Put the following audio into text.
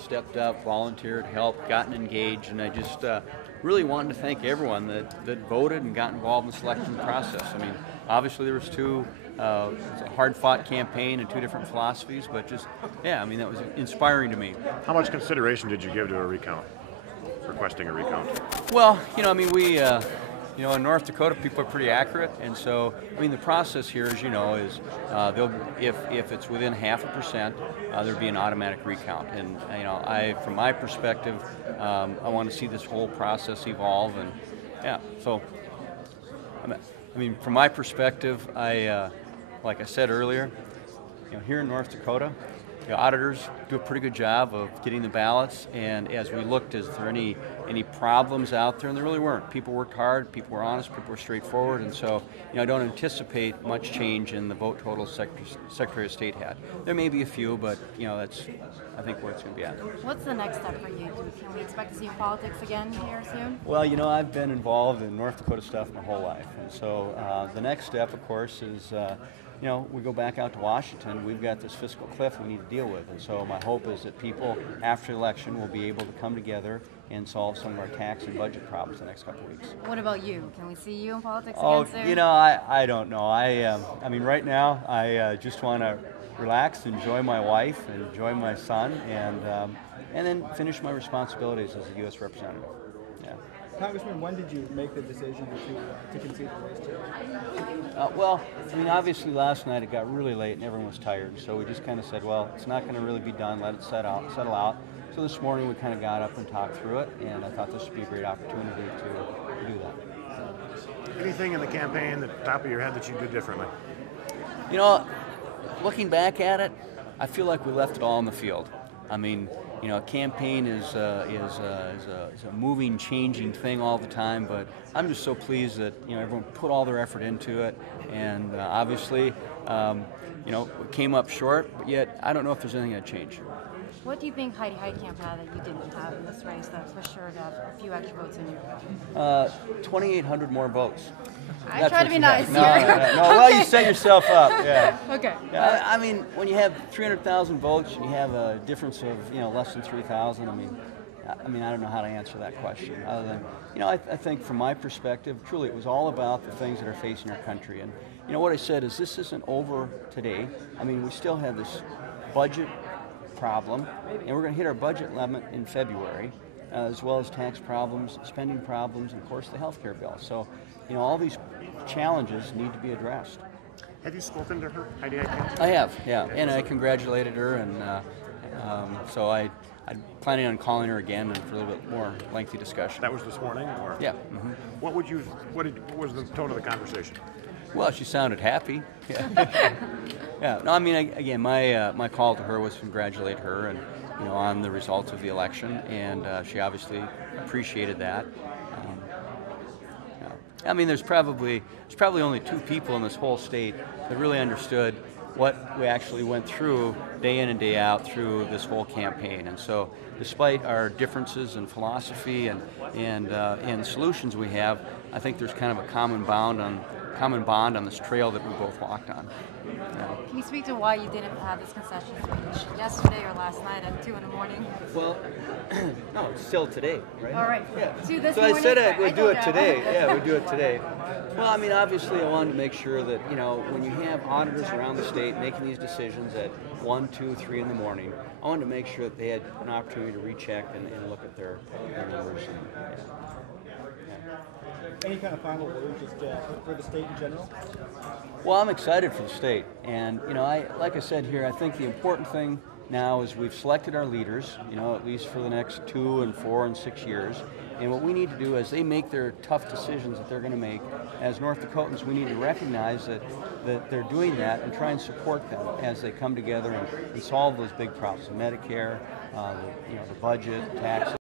stepped up, volunteered, helped, gotten engaged, and I just really wanted to thank everyone that voted and got involved in the selection process. I mean, obviously there was two. It's a hard-fought campaign and two different philosophies, but just, yeah, I mean, that was inspiring to me. How much consideration did you give to a recount, requesting a recount? Well, I mean, in North Dakota, people are pretty accurate, and so, I mean, the process here, as you know, is if it's within 0.5%, there'll be an automatic recount. And from my perspective, I want to see this whole process evolve, and yeah. So, I mean, from my perspective, like I said earlier, here in North Dakota, auditors do a pretty good job of getting the ballots, and as we looked, is there any problems out there? And there really weren't. People worked hard, people were honest, people were straightforward, and so I don't anticipate much change in the vote total Secretary of State had. There may be a few, but that's, I think, where it's going to be at. What's the next step for you? Can we expect to see you in politics again here soon? Well, I've been involved in North Dakota stuff my whole life, and so the next step, of course, is we go back out to Washington. We've got this fiscal cliff we need to deal with, and so my hope is that people after the election will be able to come together and solve some of our tax and budget problems the next couple of weeks. What about you? Can we see you in politics again soon? I don't know. I mean, right now, I just want to relax, enjoy my wife, enjoy my son, and then finish my responsibilities as a U.S. representative. Yeah. Congressman, when did you make the decision to concede the race to? Well, I mean, obviously last night it got really late and everyone was tired, so we just kind of said, well, it's not going to really be done, let it settle out. So this morning we kind of got up and talked through it, and I thought this would be a great opportunity to do that. Anything in the campaign at the top of your head that you do differently? Looking back at it, I feel like we left it all on the field. I mean, a campaign is a moving, changing thing all the time, but I'm just so pleased that everyone put all their effort into it, and obviously, it came up short, but yet I don't know if there's anything that changed. What do you think Heidi Heitkamp had that you didn't have in this race that for sure got a few extra votes in you? 2,800 more votes. I try to be nice here. No. Well, you set yourself up. Yeah. Okay. Yeah, I mean, when you have 300,000 votes and you have a difference of less than 3,000, I mean, I don't know how to answer that question. Other than, I think from my perspective, truly, it was all about the things that are facing our country. And what I said is, this isn't over today. I mean, we still have this budget problem, and we're going to hit our budget limit in February, as well as tax problems, spending problems, and of course the health care bill. So, all these challenges need to be addressed. Have you spoken to her, Heidi Heitkamp? I have, yeah, and I congratulated her, and so I'm planning on calling her again and for a little bit more lengthy discussion. That was this morning, or? Yeah. Mm-hmm. What was the tone of the conversation? Well, she sounded happy. Yeah. Yeah. No, I mean, again, my call to her was to congratulate her and on the results of the election, and she obviously appreciated that. I mean, there's probably only two people in this whole state that really understood what we actually went through day in and day out through this whole campaign. And so, despite our differences in philosophy and solutions we have, I think there's kind of a common bond on this trail that we both walked on. Yeah. Can you speak to why you didn't have this concession speech yesterday or last night at 2 in the morning? Well, no, it's still today, right? All right. Yeah. This so morning, I said we'd do it that. today. Yeah, we'd do it today. Well, I mean, obviously, I wanted to make sure that when you have auditors around the state making these decisions at 1, 2, 3 in the morning, I wanted to make sure that they had an opportunity to recheck and look at their numbers. Any kind of final word just for the state in general? Well, I'm excited for the state, and like I said here, I think the important thing now is we've selected our leaders, at least for the next 2 and 4 and 6 years. And what we need to do as they make their tough decisions that they're going to make, as North Dakotans, we need to recognize that they're doing that and try and support them as they come together and solve those big problems: Medicare, the budget, taxes.